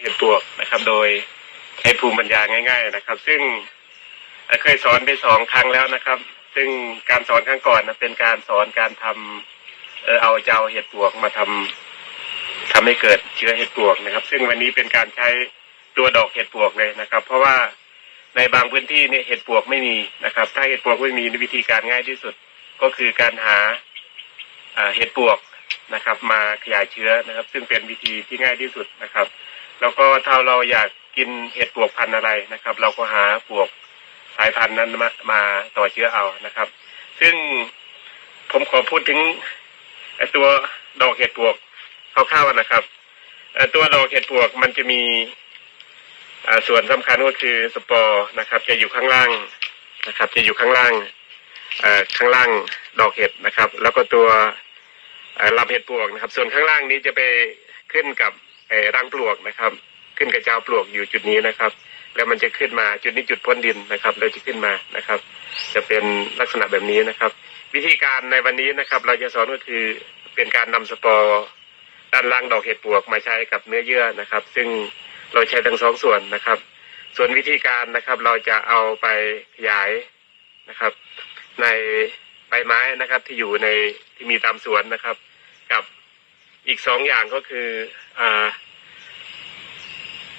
เห็ดปวกนะครับ โดยใช้ภูมิปัญญาง่าย ๆนะครับ ซึ่งเคยสอนไปสองครั้งแล้วนะครับ ซึ่งการสอนครั้งก่อนนะเป็นการสอนการทำเออเอาเจ้าเห็ดปวกมาทำทำให้เกิดเชื้อเห็ดปวกนะครับ ซึ่งวันนี้เป็นการใช้ตัวดอกเห็ดปวกเลยนะครับ เพราะว่าในบางพื้นที่เนี่ยเห็ดปวกไม่มีนะครับ ถ้าเห็ดปวกไม่มีวิธีการง่ายที่สุดก็คือการหาอ่าเห็ดปวกนะครับ มาขยายเชื้อนะครับ ซึ่งเป็นวิธีที่ง่ายที่สุดนะครับ แล้วก็ถ้าเราอยากกินเห็ดปวกพันธุ์อะไรนะครับ เราก็หาปวกสายพันธุ์นั้นมามาต่อเชื้อเอานะครับ ซึ่งผมขอพูดถึงตัวดอกเห็ดปวกคร่าวๆนะครับตัวดอกเห็ดปวกมันจะมีส่วนสำคัญก็คือสปอร์นะครับ จะอยู่ข้างล่างนะครับ จะอยู่ข้างล่างข้างล่างดอกเห็ดนะครับ แล้วก็ตัวลำเห็ดปวกนะครับ ส่วนข้างล่างนี้จะไปขึ้นกับ รังปลวกนะครับ ขึ้นกระเจ้าปลวกอยู่จุดนี้นะครับ แล้วมันจะขึ้นมาจุดนี้จุดพ้นดินนะครับแล้วจะขึ้นมานะครับ จะเป็นลักษณะแบบนี้นะครับ วิธีการในวันนี้นะครับ เราจะสอนก็คือเป็นการนำสปอร์ด้านล่างดอกเห็ดปลวกมาใช้กับเนื้อเยื่อนะครับ ซึ่งเราใช้ทั้งสองส่วนนะครับ ส่วนวิธีการนะครับเราจะเอาไปขยายนะครับ ในใบไม้นะครับที่อยู่ในที่มีตามสวนนะครับ กับ อีกสองอย่างก็คืออ่า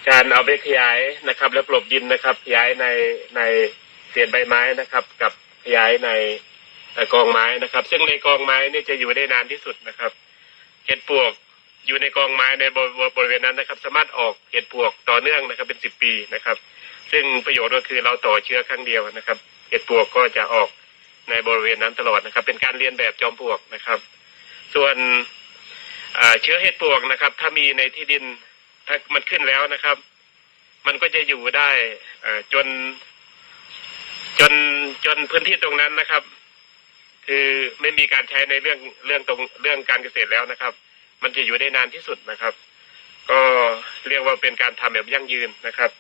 การเอาไปขยายนะครับ แล้วกลบดินนะครับ ขยายในในเศษใบไม้นะครับ กับขยายในกองไม้นะครับ ซึ่งในกองไม้นี่จะอยู่ได้นานที่สุดนะครับเห็ดปวกอยู่ในกองไม้ในบริบริเวณนั้นนะครับ สามารถออกเห็ดปวกต่อเนื่องนะครับ เป็นสิบปีนะครับ ซึ่งประโยชน์ก็คือเราต่อเชื้อครั้งเดียวนะครับเห็ดปวกก็จะออกในบริเวณนั้นตลอดนะครับ เป็นการเรียนแบบจอมปลวกนะครับ ส่วน เชื้อเห็ดปวกนะครับ ถ้ามีในที่ดินถ้ามันขึ้นแล้วนะครับ มันก็จะอยู่ได้จน จนจนพื้นที่ตรงนั้นนะครับ คือไม่มีการใช้ในเรื่องเรื่องตรงเรื่องการเกษตรแล้วนะครับ มันจะอยู่ได้นานที่สุดนะครับ ก็เรียกว่าเป็นการทำแบบยั่งยืนนะครับ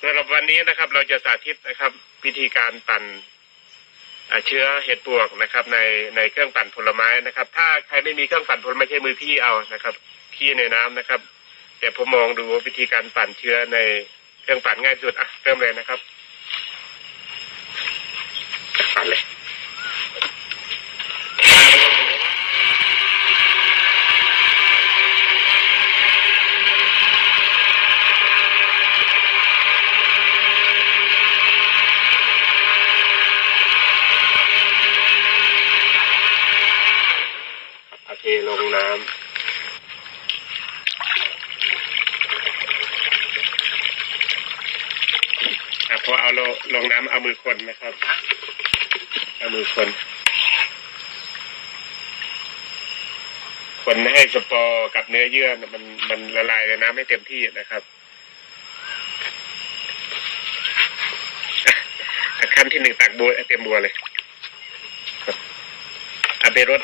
สำหรับวันนี้นะครับ เราจะสาธิตนะครับ วิธีการปั่น เชื้อเห็ดปวกนะครับในในเครื่องปั่นผลไม้นะครับ ถ้าใครไม่มีเครื่องปั่นผลไม้ใช้มือขี้เอานะครับขี้ในน้ำนะครับ แต่ผมมองดูวิธีการปั่นเชื้อในเครื่องปั่นง่ายสุดอะเริ่มเลยนะครับปั่นเลย โอ เคลงน้ำอะพอเอาลงลงน้ำเอามือคนนะครับ เอามือคน คนให้สปอร์กับเนื้อเยื่อมันมันละลายในน้ำให้เต็มที่นะครับขั้นที่หนึ่งตักบัวเต็มบัวเลย ครับเอาไปรด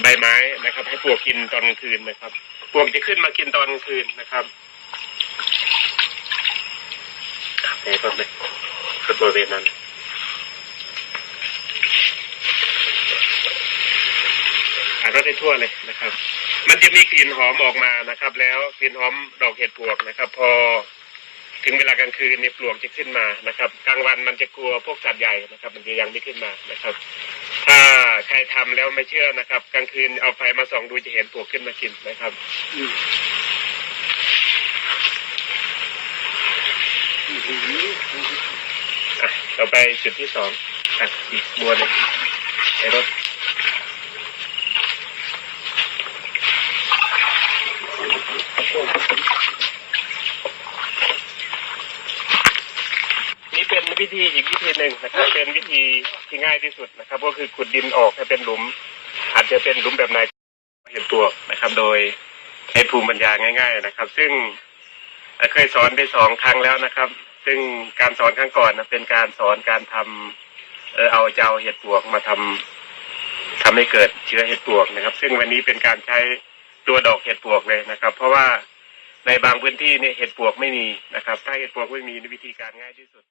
ใบไม้นะครับ ให้ปลวกกินตอนกลางคืนนะครับปลวกจะขึ้นมากินตอนกลางคืนนะครับไหนก็เลยก็บริเวณนั้นอ่ารดได้ทั่วเลยนะครับ มันจะมีกลิ่นหอมออกมานะครับ แล้วกลิ่นหอมดอกเห็ดปลวกนะครับ พอถึงเวลากลางคืนเนี่ยปลวกจะขึ้นมานะครับ กลางวันมันจะกลัวพวกสัตว์ใหญ่นะครับ มันจะยังไม่ขึ้นมานะครับ ใครทำแล้วไม่เชื่อนะครับ กลางคืนเอาไฟมาส่องดูจะเห็นปลวกขึ้นมากินนะครับอะต่อไปจุดที่สองอะอีกบัวหนึ่งไอรถนี่เป็น วิธีอีกวิธีหนึ่งนะครับเป็นวิธีที่ง่ายที่สุดนะครับ ก็คือขุดดินออกให้เป็นหลุม อาจจะเป็นหลุมแบบไหนเห็นตัวนะครับ โดยใช้ภูมิปัญญาง่าย ๆ นะครับ ซึ่งเคยสอนไปสองครั้งแล้วนะครับ ซึ่งการสอนครั้งก่อนนะเป็นการสอนการทำเออเอาเจ้าเห็ดปวกมาทำทำให้เกิดเชื้อเห็ดปวกนะครับ ซึ่งวันนี้เป็นการใช้ตัวดอกเห็ดปวกเลยนะครับ เพราะว่าในบางพื้นที่เนี่ยเห็ดปวกไม่มีนะครับ ถ้าเห็ดปวกไม่มีวิธีการง่ายที่สุด